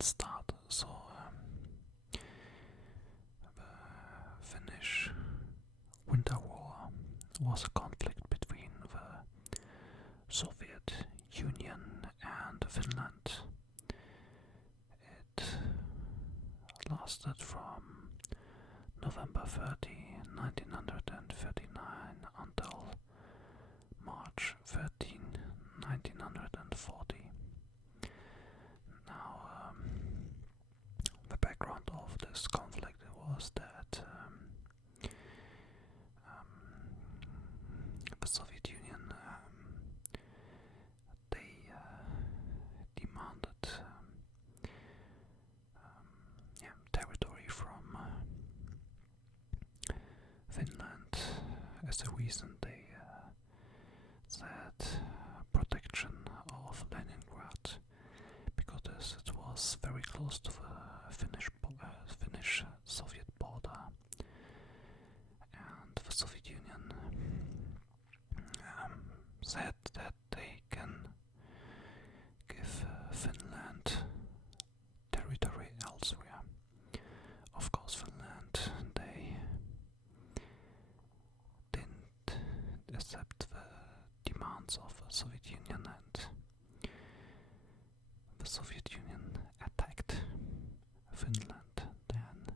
let's start. So, the Finnish Winter War was a conflict between the Soviet Union and Finland. It lasted from November 30, 1939 until March 13, 1940. Now, the background of this conflict was that the Soviet Union they demanded territory from Finland. As a reason, they said protection of Leningrad, because it was very close to the Finnish-Soviet border, and the Soviet Union said that they can give Finland territory elsewhere. Of course, Finland, they didn't accept the demands of the Soviet Union, and the Soviet Union attacked Finland then.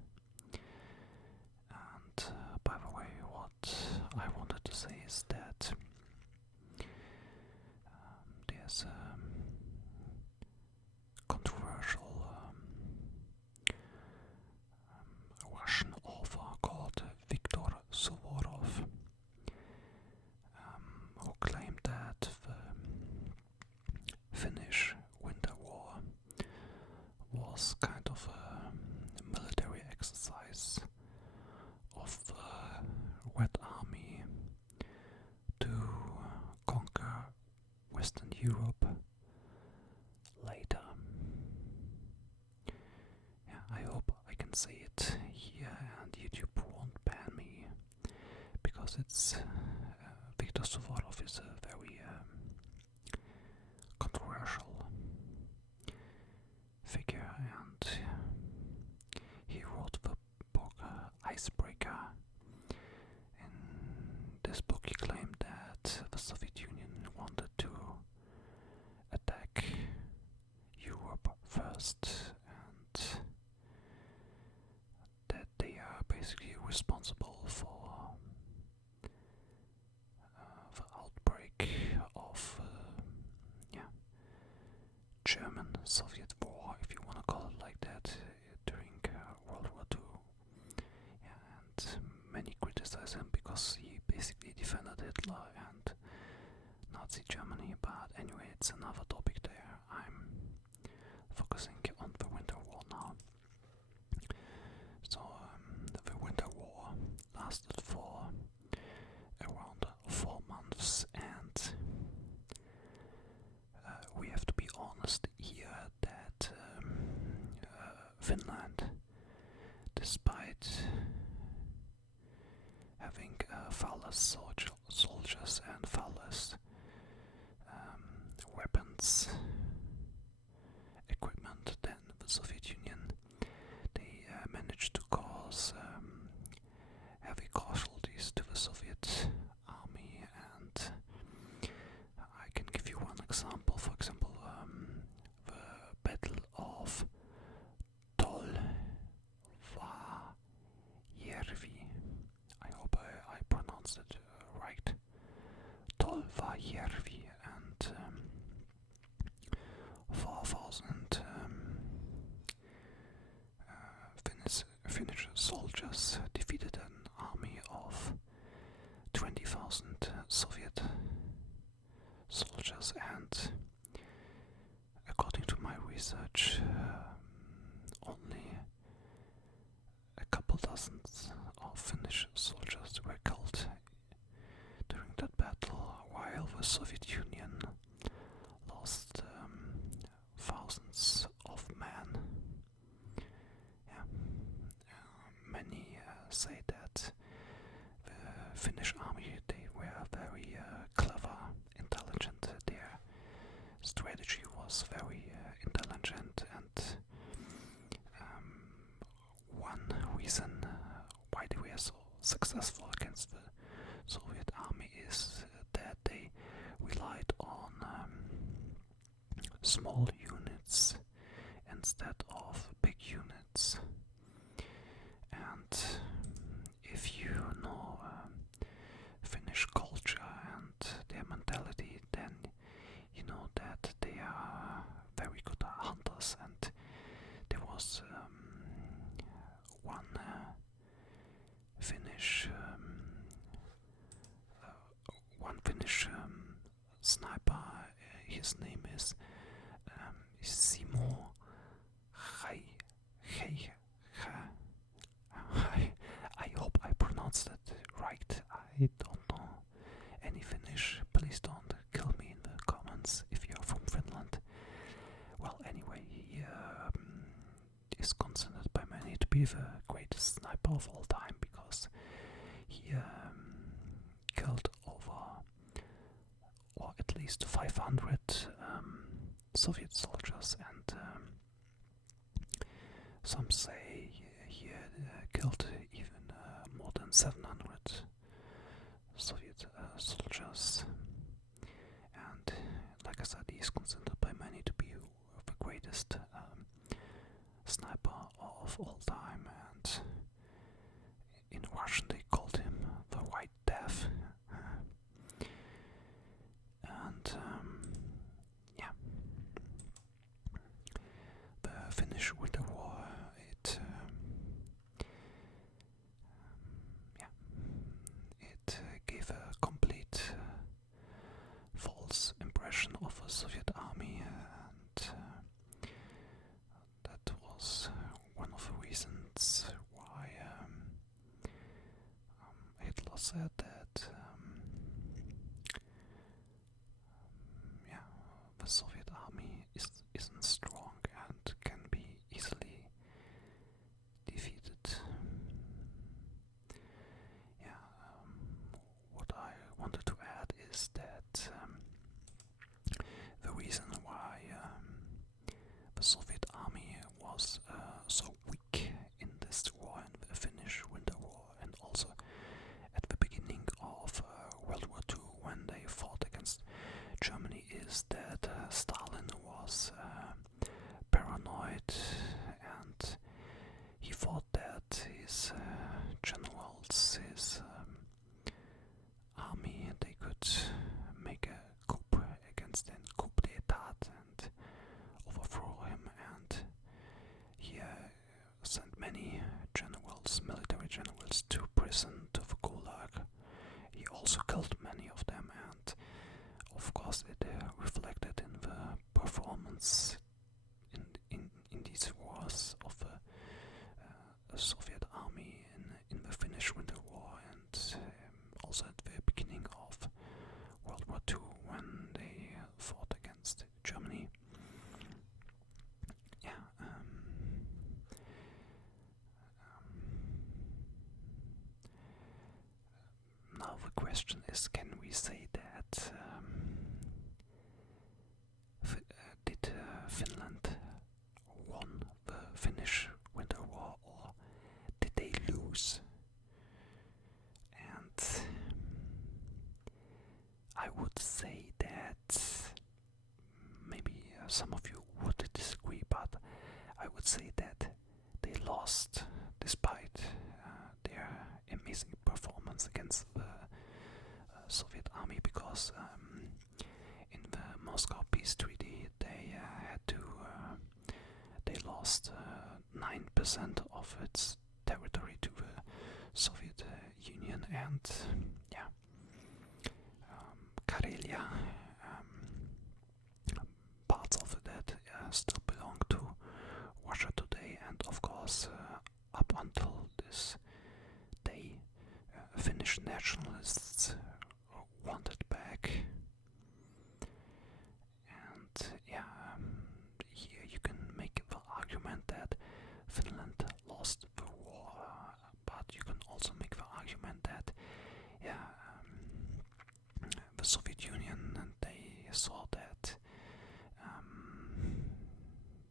And by the way, what I wanted to say is that there's a controversial Russian author called Viktor Suvorov, who claimed that the Finnish Winter War was kind of a military exercise of the Red Army to conquer Western Europe later. Yeah, I hope I can say it here and YouTube won't ban me, because it's Viktor Suvorov is a very controversial figure, and he wrote the book Icebreaker. In this book he claimed that the Soviet Union wanted to attack Europe first, and that they are basically responsible for the outbreak of German-Soviet war, if you want to call it like that, during World War II. Yeah, and many criticize him because he basically defended Hitler and Nazi Germany, but anyway, it's another topic there. I'm focusing on the Winter War now. So, the Winter War lasted for around 4 months, and we have to be honest here that Finland, despite having far less soldiers and far less weapons, equipment than the Soviet Union, they managed to cause heavy casualties to the Soviet army, and I can give you one example. For example, the Battle of Tolvajärvi. I hope I pronounced it right. Tolvajärvi, and 4,000 Finnish soldiers defeated an army of 20,000 Soviet soldiers, and according to my research, only a couple dozens of Finnish soldiers were killed during that battle, while the Soviet Union lost thousands of men. Yeah. Many say that the Finnish army, they were very clever, intelligent. Their strategy was very intelligent, and successful against the Soviet army is that they relied on small units instead of big units. And if you know Finnish culture and their mentality, then you know that they are very good hunters. And there was one Finnish sniper. His name is Simo Hei. I hope I pronounced that right. I don't know any Finnish. Please don't kill me in the comments if you're from Finland. Well, anyway, he is considered by many to be the greatest sniper of all time because he killed over, or at least 500 Soviet soldiers, and some say he killed even more than 700 Soviet soldiers. And like I said, he is considered by many to be the greatest sniper of all time, and in Russian they called him the White Death. And yeah, the Finnish Winter War, it gave a complete false impression of a Soviet army, and that was one of the reasons why Hitler said that the Soviet army isn't strong and can be easily defeated. What I wanted to add is that the reason why the Soviet army was so weak in this war, in the Finnish Winter War, and also at the beginning of World War II when they fought against Germany, is that Stalin was paranoid, and he thought that his generals, his army, they could make a coup against him, coup d'état, and overthrow him, and he sent many generals, military generals, to prison, to the Gulag. He also killed many of them, and of course it reflected in the performance in these wars of the Soviet army in the Finnish Winter War, and also at the beginning of World War II when they fought against Germany. Now the question is, can we say that did Finland won the Finnish Winter War, or did they lose? And I would say that maybe some of you would disagree, but I would say that they lost despite their amazing performance against the Soviet army, because in the Moscow Peace Treaty they lost 9% of its territory to the Soviet Union, and Karelia, parts of that still belong to Russia today, and of course up until this day Finnish nationalists wanted back. And here you can make the argument that Finland lost the war, but you can also make the argument that the Soviet Union, they saw that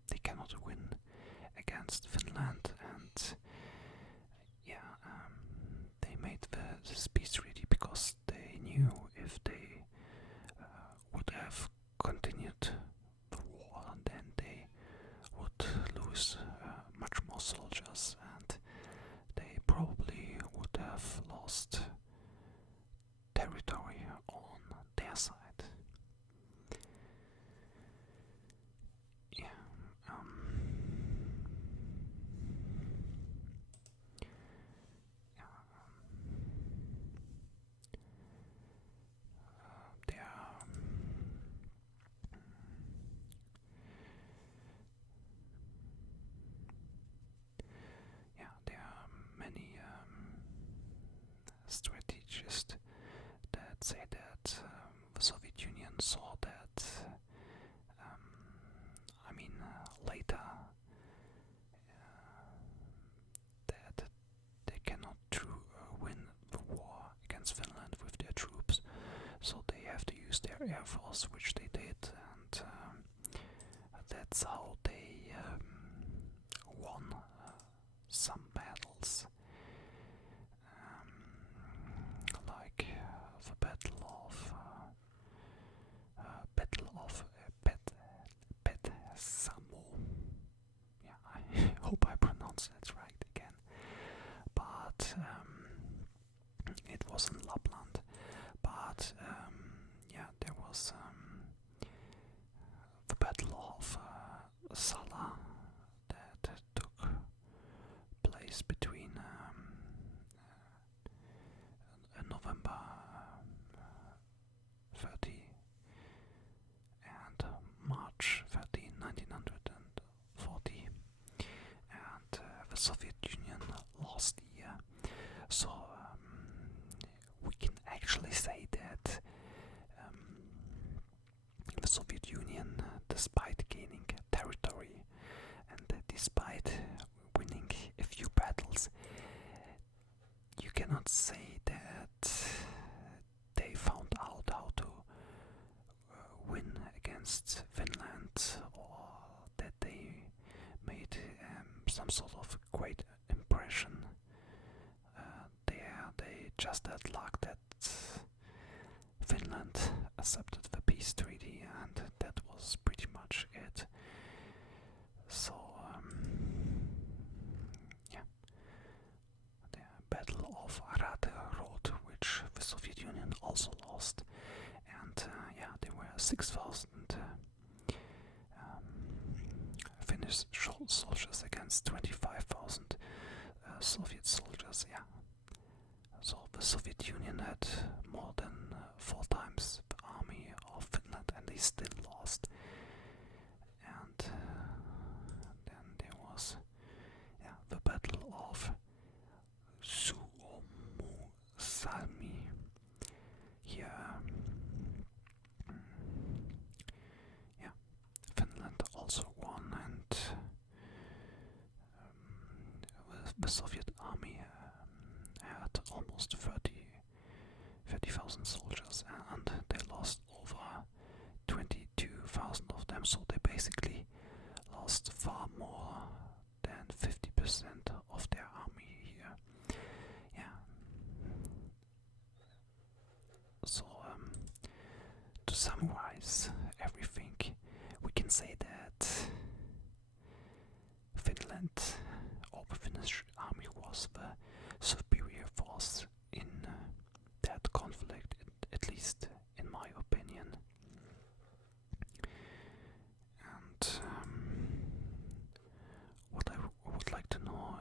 they cannot win against Finland, and they made the lose much more soldiers, and they probably would have lost territory on their side. Yeah. There are many strategists that say that the Soviet Union saw that, later, that they cannot win the war against Finland with their troops, so they have to use their air force, which they did, and that's how they won some battles, like the Petsamo. Yeah, I hope I pronounced that right again. But it was in Lapland. But there was the Battle of Sala that took place between November 30 and March 13, 1940, and the Soviet Union lost the year. So we can actually say that the Soviet Union, despite gaining territory and despite winning a few battles, you cannot say that they found out how to win against Finland, or that they made some sort of great impression there. They just had luck that Finland accepted the peace treaty, and that was pretty much it. So the Battle of Raderot, which the Soviet Union also lost, and there were 6,000 Finnish soldiers against 25,000 Soviet soldiers. Yeah, so the Soviet Union had more than 4 times the army of Finland, and they still lost. And then there was the Battle of Suomussalmi. Here, Finland also won, and the Soviet army had almost 30,000 soldiers, and they lost over 22,000 of them, so they basically lost far more than 50% of their army here. Yeah. So, to summarize everything, we can say that Finland, or the Finnish army, was the superior force in that conflict, at least in my opinion. And what I would like to know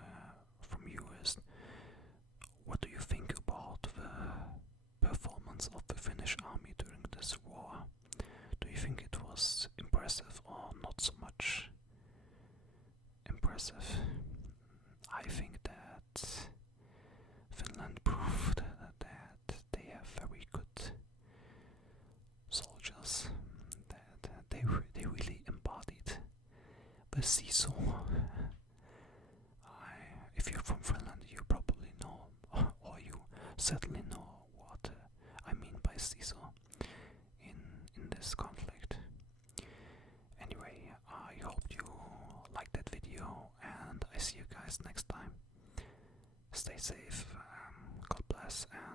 from you is, what do you think about the performance of the Finnish army during this war? Do you think it was impressive or not so much impressive? I think that Finland proved that they have very good soldiers, that they really embodied the seesaw. If you're from Finland, you probably know, or you certainly know what I mean by seesaw in this conflict. Anyway, I hope you liked that video, and I see you guys next time. Stay safe, God bless, and